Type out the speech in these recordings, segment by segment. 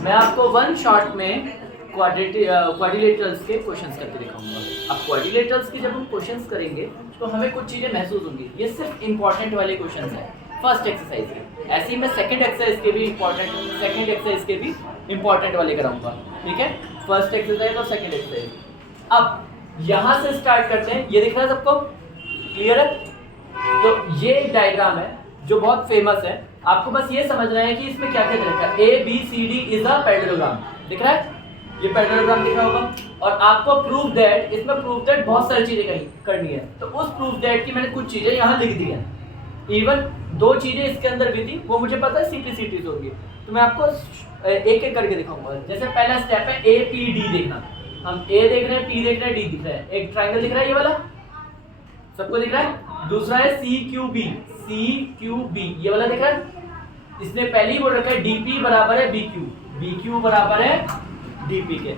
मैं आपको one shot में क्वाड्रिलेटरल्स के क्वेश्चंस करके दिखाऊंगा। अब क्वाड्रिलेटरल्स के जब हम क्वेश्चंस करेंगे तो हमें कुछ चीज़ें महसूस होंगी। ये सिर्फ इंपॉर्टेंट वाले क्वेश्चंस हैं फर्स्ट एक्सरसाइज के। ऐसे ही मैं सेकंड एक्सरसाइज के भी इंपॉर्टेंट वाले कराऊंगा। ठीक है, फर्स्ट एक्सरसाइज और सेकंड एक्सरसाइज। अब यहाँ से स्टार्ट करते हैं। ये दिख रहा है सबको? क्लियर है? तो ये डायग्राम है जो बहुत फेमस है। आपको बस ये समझना है कि इसमें क्या क्या तरीका है। A B C D is a parallelogram. दिख रहा है? ये पैरेललोग्राम दिख रहा होगा। और आपको प्रूफ दैट, इसमें प्रूफ दैट बहुत सारी चीजें करनी है। तो उस प्रूफ दैट की मैंने कुछ चीजें यहाँ लिख दी हैं। इवन दो चीजें इसके अंदर भी थी, वो मुझे पता है सीपीसीटी से होगी। तो मैं आपको एक एक करके दिखाऊंगा। जैसे पहला स्टेप है ए पी डी देखना। हम ए देख रहे हैं, पी देख रहे हैं, डी दिख रहा है। एक ट्राइंगल दिख रहा है, ये वाला सबको दिख रहा है। दूसरा है सी क्यू बी, ये वाला दिख रहा है। इसने पहले ही बोल रखा है डीपी बराबर है बी क्यू बराबर है डीपी के।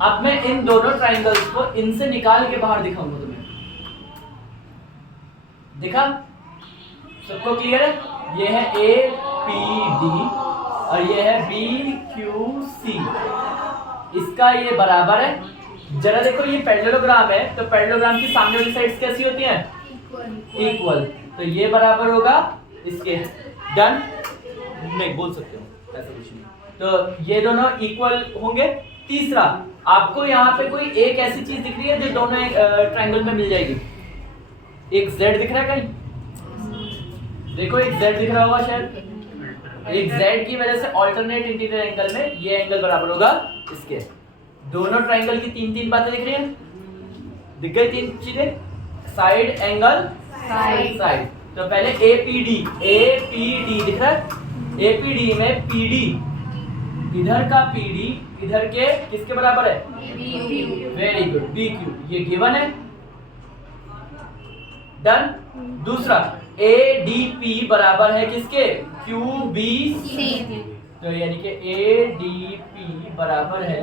अब मैं इन दोनों ट्राइंगल्स को इनसे निकाल के बाहर दिखाऊंगा तुम्हें। दिखा? सबको क्लियर है? ये है ए पी डी और ये है बी क्यू सी। इसका ये बराबर है। जरा देखो, ये पैरेललोग्राम है तो पैरेललोग्राम की सामने वाली साइड्स कैसी होती हैं? इक्वल। तो ये बराबर होगा इसके। डन? नहीं बोल सकते हो, ऐसा कुछ नहीं। तो ये दोनों इक्वल होंगे। तीसरा, आपको यहाँ पे कोई एक ऐसी चीज दिख रही है जो दोनों ट्रायंगल में मिल जाएगी। एक z दिख रहा है कहीं? देखो, एक z दिख रहा होगा शायद। एक z की वजह से ऑल्टरनेट इंटीरियर एंगल में ये एंगल बराबर होगा इसके। दोनों ट्रायंगल की तीन तीन बातें दिख रही हैं। दिख गई तीन चीजें? Side, angle, side. तो पहले एपीडी दिख रहा है? एपीडी में पीडी, इधर का पीडी इधर के किसके बराबर है? Very good, B Q. ये गिवन है। डन? दूसरा, एडीपी बराबर है किसके? Q B C. तो यानी कि एडीपी बराबर है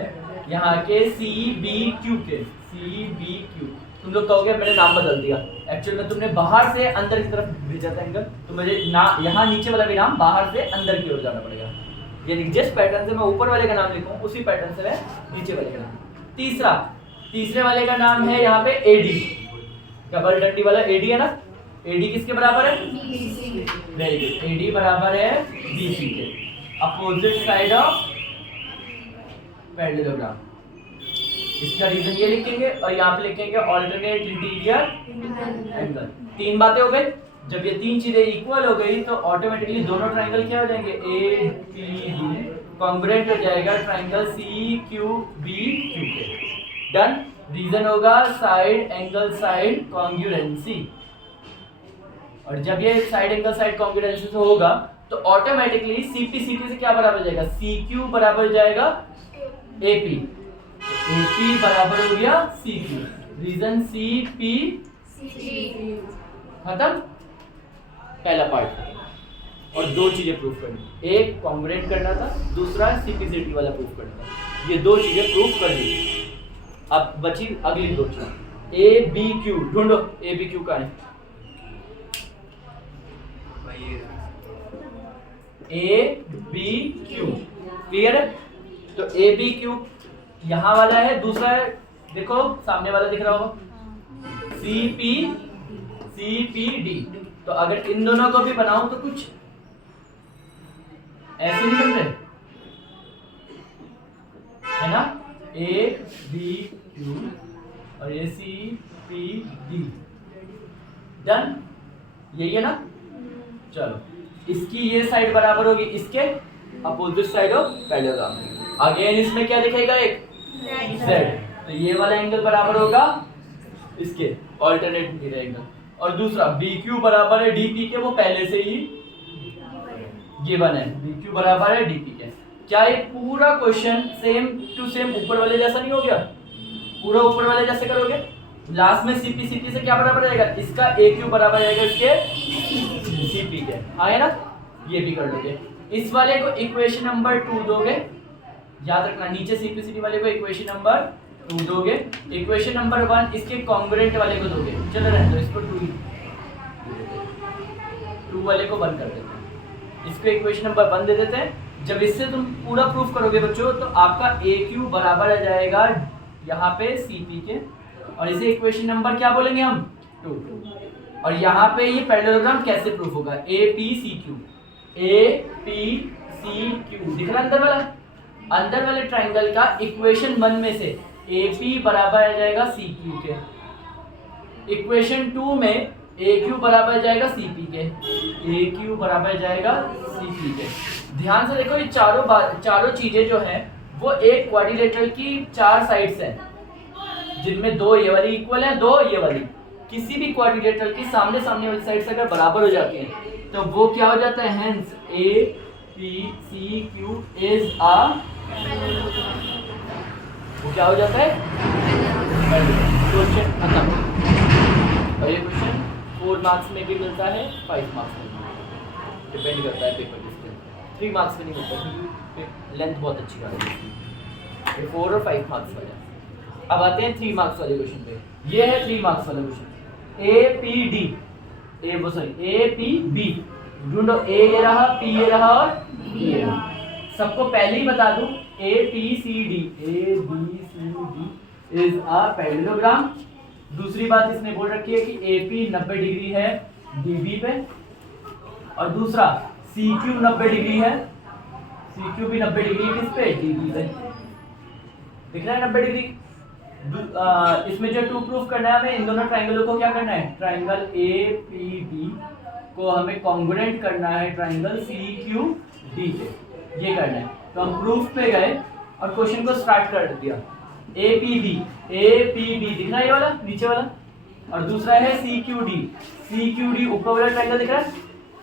यहाँ के सी बी क्यू के। C B Q. तुम लोग कहोगे मैंने नाम बदल दिया। एक्चुअल में तुमने बाहर से अंदर की तरफ भेजा था एंगल, तो मुझे ना यहाँ नीचे वाला भी नाम बाहर से अंदर की ओर जाना पड़ेगा। यानी जिस पैटर्न से मैं ऊपर वाले का नाम लिखूं उसी पैटर्न से मैं नीचे वाले का नाम। तीसरे वाले का नाम है यहाँ पे एडी। डबल डंडी वाला एडी है ना? एडी किसके बराबर है? वेरी गुड, एडी बराबर है बीसी के। Opposite side of parallelogram. इसका रीजन ये लिखेंगे और यहाँ पे लिखेंगे ऑल्टरनेट इंटीरियर एंगल। तीन बातें हो गई। जब ये तीन चीजें इक्वल हो गई तो ऑटोमेटिकली दोनों ट्रायंगल क्या हो जाएंगे? ए पी डी कॉन्ग्रुएंट हो जाएगा triangle C Q B Q के। डन? रीजन होगा साइड एंगल साइड कॉन्ग्रुएंसी। और जब ये साइड एंगल साइड कॉन्ग्रुएंसी से होगा तो ऑटोमेटिकली सीपी से क्या बराबर हो जाएगा? सी क्यू बराबर हो जाएगा एपी। एपी बराबर हो गया C Q. Reason C P खत्म। पहला पार्ट। और दो चीजें प्रूफ करनी, एक कॉन्ग्रुएंट करना था, दूसरा सीपीसीटी वाला प्रूफ करना था। ये दो चीजें प्रूफ कर दी। अब बची अगली दो चीज। ए बी क्यू ढूंढो। ए बी क्यू का है? A B Q. क्लियर है? तो ए बी क्यू यहाँ वाला है, दूसरा है देखो सामने वाला दिख रहा होगा सी पी डी। तो अगर इन दोनों को भी बनाऊं तो कुछ ऐसे नहीं बन रहे है ना? ए बी क्यू और ये सी पी डी। डन? यही है ना? चलो, इसकी ये साइड बराबर होगी इसके opposite side of parallelogram. Again इसमें क्या दिखेगा? एक z। तो ये वाला एंगल बराबर होगा इसके ऑल्टरनेट इंटीरियर एंगल। और दूसरा BQ बराबर है DP के, वो पहले से ही गिवन है। BQ बराबर है DP के। क्या ये पूरा क्वेश्चन सेम टू सेम ऊपर वाले जैसा नहीं हो गया? पूरा ऊपर वाले जैसे करोगे लास्ट में CP से क्या बराबर रहेगा? इसका AQ बराबर रहेगा इसके CP के। आए ना? ये भी कर लोगे। इस वाले को इक्वेशन नंबर 2 दोगे। याद रखना, नीचे CPCT वाले को इक्वेशन नंबर 2 दोगे। इक्वेशन नंबर 1 इसके कॉन्ग्रुएंट वाले को दोगे। चलो रहने दो, इसको 2 वाले को 1 कर देते हैं। इसको इक्वेशन नंबर 1 दे देते हैं जब इससे तुम पूरा प्रूफ करोगे बच्चों तो आपका ए क्यू बराबर आ जाएगा यहाँ पे सी पी के, और इसे इक्वेशन नंबर क्या बोलेंगे हम 2। और यहाँ पे ये पैरेललोग्राम कैसे प्रूफ होगा, A P C Q, A P C Q दिख रहा है अंदर वाले ट्राइंगल का इक्वेशन 1 में से ए पी बराबर आ जाएगा सी क्यू के, इक्वेशन 2 में ए क्यू बराबर आ जाएगा सी पी के, ए क्यू बराबर आ जाएगा सी पी के। ध्यान से देखो ये चारों चीजें जो हैं वो एक क्वाड्रिलेटरल की 4 साइड्स हैं, जिनमें 2 ये वाली इक्वल है, 2 ये वाली। किसी भी क्वाड्रिलेटरल की सामने वाली साइड से अगर बराबर हो जाती हैं तो वो क्या हो जाता है, hence A P C Q is a, वो क्या हो जाता है, क्वेश्चन खत्म। और ये क्वेश्चन 4 मार्क्स में भी मिलता है, 5 मार्क्स में भी, डिपेंड करता है पेपर किसके। 3 मार्क्स में नहीं मिलता क्योंकि लेंथ बहुत अच्छी आ रही है, ये 4 और 5 मार्क्स वाले। अब आते हैं 3 मार्क्स वाले क्वेश्चन पे। ये है 3 मार्क्स वाला question, A P D, A P B, ढूंढो ए ये रहा, पी ये रहा और बी ये रहा। सबको पहले ही बता दूं A P C D, A B C D is a parallelogram. दूसरी बात इसने बोल रखी है कि ए पी 90 डिग्री है डी बी पे, और दूसरा सी क्यू 90 डिग्री है, सी क्यू भी 90 डिग्री किस पे, डी बी पे। दिख रहा है 90 डिग्री। इसमें जो 2 प्रूफ करना है हमें, इन दोनों ट्राइंगलों को क्या करना है, ट्राइंगल ए पी डी को हमें कॉन्ग्रुएंट करना है ट्राइंगल सी क्यू डी के, ये करना है। तो हम प्रूफ पे गए और क्वेश्चन को स्टार्ट कर दिया। ए पी डी दिख रहा है ये वाला नीचे वाला, और दूसरा है सी क्यू डी ऊपर वाला ट्राइंगल दिख रहा है,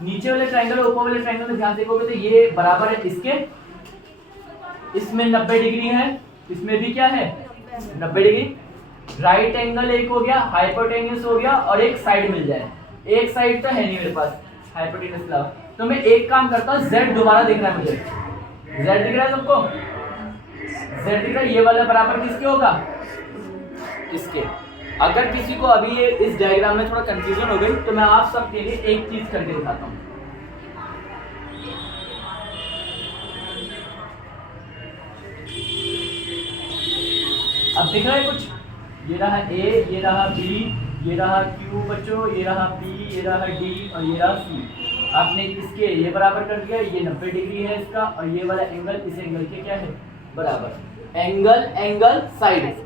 नीचे वाले ट्राइंगल और ऊपर वाले ट्राइंगल में ध्यान देखोगे तो ये बराबर है इसके, इसमें 90 डिग्री है, इसमें भी क्या है 90 डिग्री। राइट एंगल एक हो गया, हाइपोटेन्यूस हो गया, और एक साइड मिल जाए। एक साइड तो है नहीं मेरे पास हाइपोटेन्यूस के अलावा, तो मैं एक काम करता हूँ, z दोबारा दिख रहा है मुझे, z दिख रहा है सबको, z दिख रहा है, ये वाला बराबर किसके होगा, इसके। अगर किसी को अभी ये इस डायग्राम में थोड़ा कंफ्यूजन हो गई तो मैं आप सबके लिए एक चीज करके दिखाता हूँ। अब दिख रहा है कुछ, ये रहा A, ये रहा B, ये रहा Q बच्चों, ये रहा P, ये रहा D और ये रहा C। आपने इसके ये बराबर कर दिया, ये 90 डिग्री है इसका, और ये वाला एंगल इस एंगल के क्या है, बराबर। एंगल साइड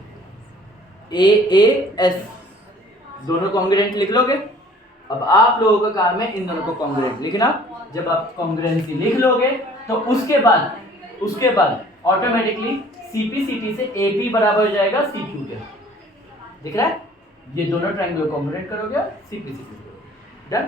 AAS दोनों कॉन्ग्रुएंट लिख लोगे। अब आप लोगों का काम है इन दोनों को कॉन्ग्रुएंट लिखना। जब आप कॉन्ग्रुएंसी लिख लोगे तो उसके बाद ऑटोमेटिकली CPCT से AP बराबर हो जाएगा CQ के। दिख रहा है, ये दोनों ट्रायंगल कॉन्ग्रुएंट करोगे CPCT। डन।